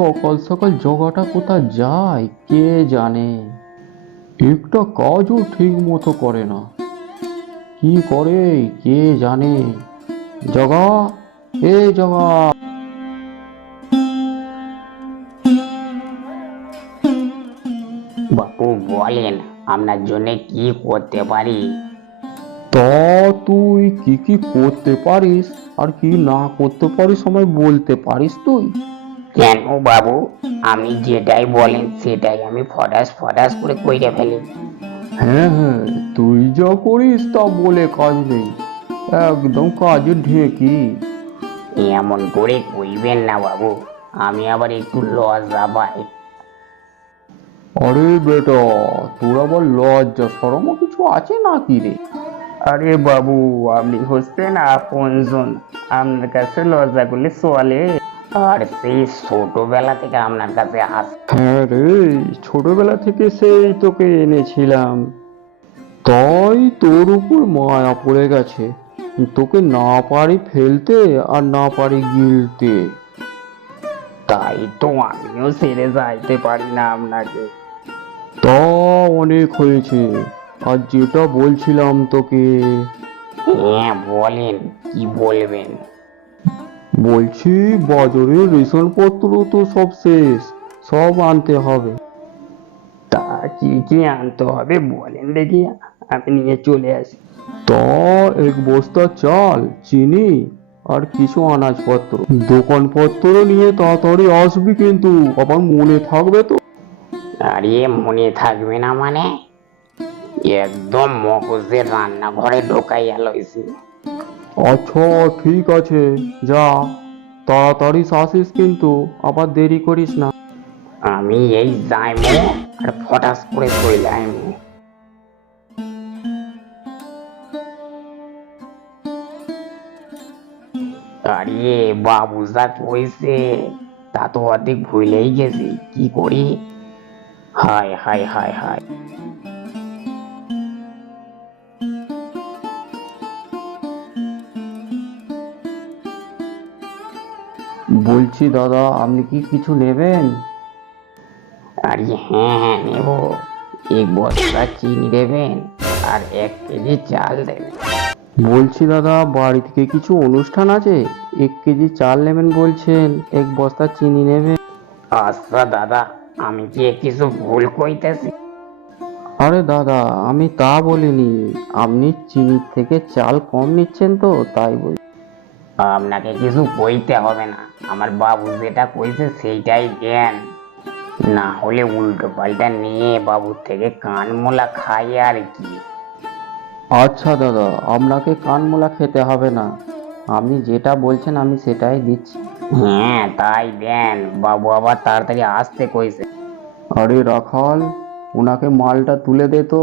সকাল সকাল জগাটা কোথায় যায় কে জানে? একটা কাজও ঠিক মতো করে না। কি করে কে জানে? জগা এ জগা। বাপু বলেন আপনার জন্য কি করতে পারি? তা তুই কি কি করতে পারিস আর কি না করতে পারিস আমায় বলতে পারিস তুই? কেন বাবু? আমি যেটাই বলেন সেটাই আমি ফটাস ফটাস করে কইরে ফেলি। হ্যাঁ হ্যাঁ তুই যা করিস তা বলে কাজ নেই। একদম কাজে ঢেকি। এমন করে কইবেন না বাবু আমি আবার একটু লজ্জা পাই আরে বেটা তোর আবার লজ্জা সরমও কিছু আছে নাকি রে? আরে বাবু আপনি হচ্ছেন আপনজন। আপনার কাছে লজ্জা করলে চলে। আর সেই ছোটবেলা থেকে আপনার কাছে আস হ্যাঁ রে ছোটবেলা থেকে সেই তোকে এনেছিলাম। তাই তোর উপর মায়া পড়ে গেছে। তোকে না পারি ফেলতে আর না পারি গিলতে। তাই তো আমিও সেরে যাইতে পারি না আপনাকে। তা অনেক হয়েছে আর যেটা বলছিলাম তোকে। হ্যাঁ বলেন কি বলবেন? বলছি বাজারে রেশন পত্র তো সব শেষ সব আনতে হবে। তা কি কি আনতে হবে বলেন দেখি আমি নিয়ে চলে আসি। তা এক বস্তা চাল চিনি আর কিছু আনাজপত্র। দোকানপত্র নিয়ে তাড়াতাড়ি আসবি কিন্তু আবার মনে থাকবে তো। আরে মনে থাকবে না মানে? একদম মগজের রান্নাঘরে ঢোকাইয়া লইছি। আচ্ছা ঠিক আছে, যা। তাড়াতাড়ি আসিস কিন্তু, আবার দেরি করিস না। আমি এই যাইমো আর ফটাস করে আইমো। আরে, বাবু যা কইছে, তা তো অর্ধেক ভুলেই গেছি, কি করি? হায় হায় হায় হায়। বলছি দাদা আপনি কি কিছু নেবেন? আরে হ্যাঁ হ্যাঁ নেব। এক বস্তা চিনি দেবেন আর এক কেজি চাল দেবেন। বলছি দাদা বাড়ি থেকে কিছু অনুষ্ঠান আছে? এক কেজি চাল নেবেন বলছেন এক বস্তা চিনি নেবেন। আচ্ছা দাদা আমি কি কিছু ভুল কইতেছি? আরে দাদা আমি তা বলিনি। আপনি চিনির থেকে চাল কম নিচ্ছেন তো তাই বল আপনাকে কিছু কইতে হবে না। আমার বাবু যেটা কইছে সেইটাই জ্ঞান। না হলে উল্টো পাল্টা নিয়ে বাবুর থেকে কানমোলা খাই আর কি? আচ্ছা দাদা আপনাকে কানমোলা খেতে হবে না। আপনি যেটা বলছেন আমি সেটাই দিচ্ছি। হ্যাঁ তাই দেন। বাবু আবার তাড়াতাড়ি আসতে কইছে। আরে রাখাল ওনাকে মালটা তুলে দে তো।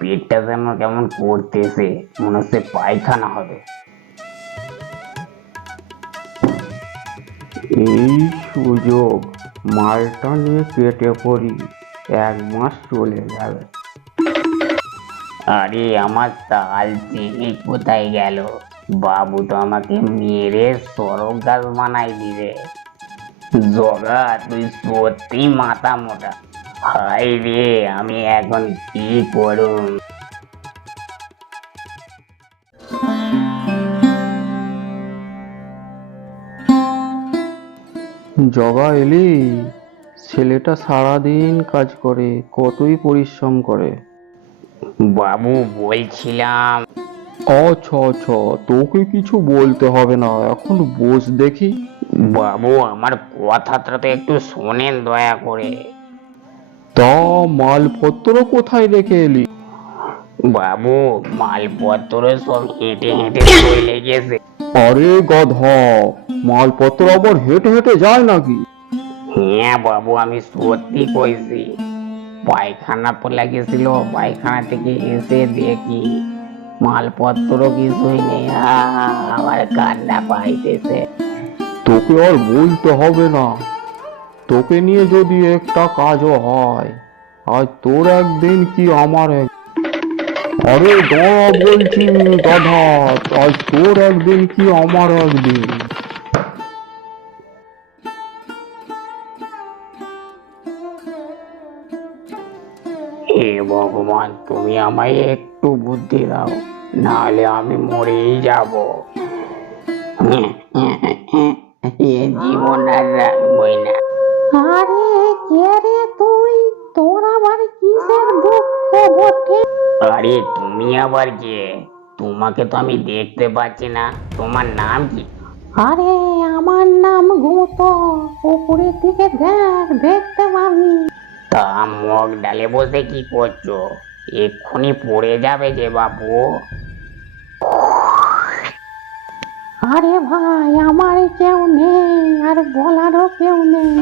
পেটটা যেন কেমন করতেছে মনে হচ্ছে পায়খানা হবে। এই সুযোগ মালটা নিয়ে কেটে পড়ি এক মাস চলে যাবে আরে আমার তাল চিনি কোথায় গেল? বাবু তো আমাকে মেরে সড়ক গাছ বানাই দিবে। জগা তুই সত্যি মাথা মোটা। হাই রে আমি এখন কি করুম? জগা এলি ছেলেটা সারাদিন কাজ করে কতই পরিশ্রম করে। বাবু বলছিলাম। আচ্ছা আচ্ছা তোকে কিছু বলতে হবে না এখন বস দেখি। বাবু আমার কথাটা তো একটু শোনেন দয়া করে। তা মালপত্র কোথায় রেখে এলি? বাবু মালপত্র সব হেঁটে হেঁটে চলে গেছে। আরে গাধা মালপত্র আবার হেঁটে হেঁটে যায় নাকি? হ্যাঁ বাবু আমি সত্যি কইছি। পায়খানা পড়ে গেছিল পায়খানা থেকে এসে দেখি মালপত্র কিছুই নেই। আমার কান্না পাইতেছে। তোকে আর বলতে হবে না। তোকে নিয়ে যদি একটা কাজও হয় আজ তোর একদিন কি আমার এক আরে দাঁড়া বলছি দাদা আজ তোর একদিন কি আমার একদিন ভগবান তুমি আমায় একটু বুদ্ধি দাও নাহলে আমি মরেই যাব জীবন আর রাখবই না আরে কে রে তুই? তোর আবার কিসের দুঃখ বটে? আরে তুমি আবার কে? তোমাকে তো আমি দেখতে পাচ্ছি না। তোমার নাম কি? আরে আমার নাম গুতো উপরের দিকে দেখ দেখতে পাবি। তা মগ ডালে বসে কি করছ? এক্ষুনি পড়ে যাবে যে বাবু আরে ভাই আমার কেউ নেই আর বলারও কেউ নেই।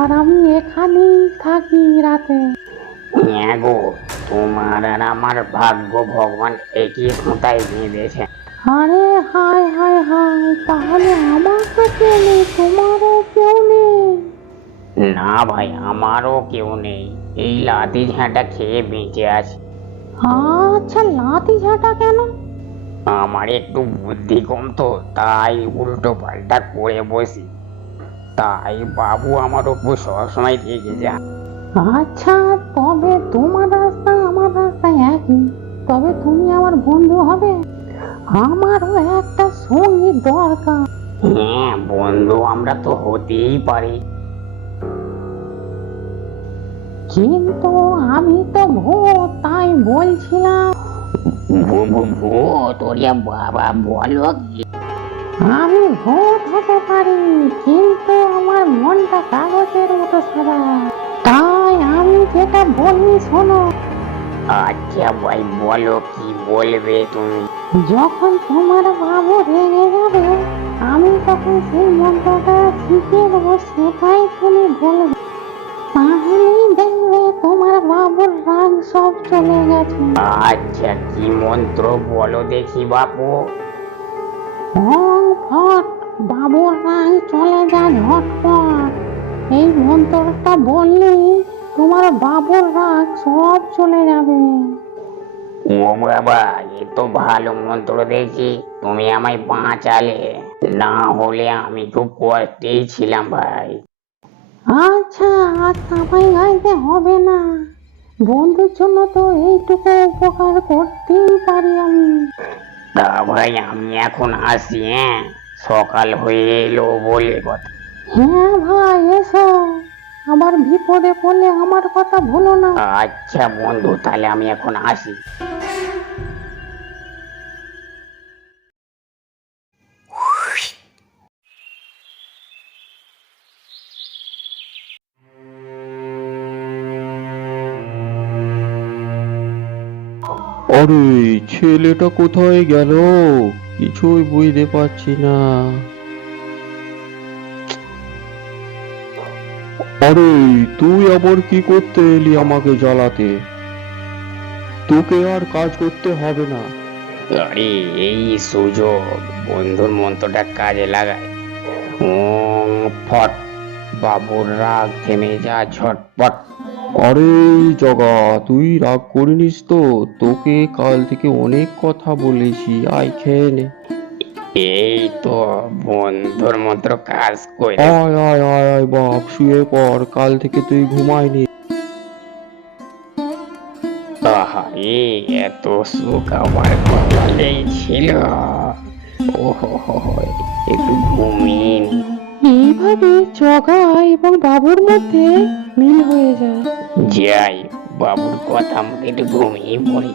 আর আমি এখানেই থাকি রাতে। হ্যাঁ গো তোমার আর আমার ভাগ্য ভগবান একই খুঁটায় বেঁধেছে। আরে হায় হায় হায় তাহলে আমার তো কেউ নেই তোমারও কেউ নেই? না ভাই আমারও কেউ নেই। এই লাতি ঝাঁটা খেয়ে বেঁচে আছে। আচ্ছা লাতি ঝাঁটা কেন? আমার একটু বুদ্ধি কম তো তাই উল্টো পাল্টা করে বসি। তাই বাবু আমার উপর সবসময় রেগে যায় আচ্ছা তবে তোমার রাস্তা আমার রাস্তা একই। তবে তুমি আমার বন্ধু হবে। আমারও একটা সঙ্গী দরকার। হ্যাঁ বন্ধু আমরা তো হতেই পারি। কিন্তু আমি তো ভূত তাই বলছিলাম। ভূত ওরিয়া বাবা বলো কি? আমি ভূত হতে পারি কিন্তু আমার মনটা কাগজের মতো সাদা। তাই আমি যেটা বলি শোনো। আচ্ছা ভাই বলো কি বলবে তুমি? যখন তোমার বাবু রেগে যাবে আমি তখন সেই মন্ত্রটা শিখিয়ে দেবো সেটাই তুমি বলবে। তাহলেই দেখবে তোমার বাবুর রাগ সব চলে গেছে। আচ্ছা কি মন্ত্র বলো দেখি বাপু। হং ফট বাবুর রাগ চলে যা ঝটপট। এই মন্ত্রটা বললেই তোমার বাবুর রাগ সব চলে যাবে। ও বাবা এ তো ভালো মন্ত্র দেখছি তুমি আমায় বাঁচালে। না হলে আমি খুব কষ্টেই ছিলাম ভাই। আচ্ছা আর সাফাই গাইতে হবে না। বন্ধুর জন্য তো এইটুকু উপকার করতেই পারি আমি। তা ভাই আমি এখন আসি হ্যাঁ? সকাল হয়ে এলো বলে কথা। হ্যাঁ ভাই এসো। আমার বিপদে পড়লে আমার কথা ভুলো না। আচ্ছা বন্ধু তাহলে আমি এখন আসি। আরে, ছেলেটা কোথায় গেল? কিছুই বুঝতে পারছি না। আরে, তুই আবার কি করতে এলি আমাকে জ্বালাতে? তোকে আর কাজ করতে হবে না। আরে, এই সুযোগ, বন্ধুর মন্ত্রটা কাজে লাগায়। ওং ফট, বাবুর রাগ থেমে যা ঝটপট। আরে জগা তুই রাগ করিনিস তো। তোকে কাল থেকে অনেক কথা বলেছি আয় খেয়ে নে। এই তো বন্ধুর মন্ত্র কাজ করে আয় আয় আয় আয় বাপ শুয়ে পড় কাল থেকে তুই ঘুমায়নি আহা এ এত সুখ আমার কপালেই ছিল। ওহো হো হো, একটু ঘুমিয়ে। এইভাবে জগা এবং বাবুর মধ্যে মিল হয়ে যায়। যাই, বাবুর কথা মতো একটু ঘুমিয়ে পড়ি।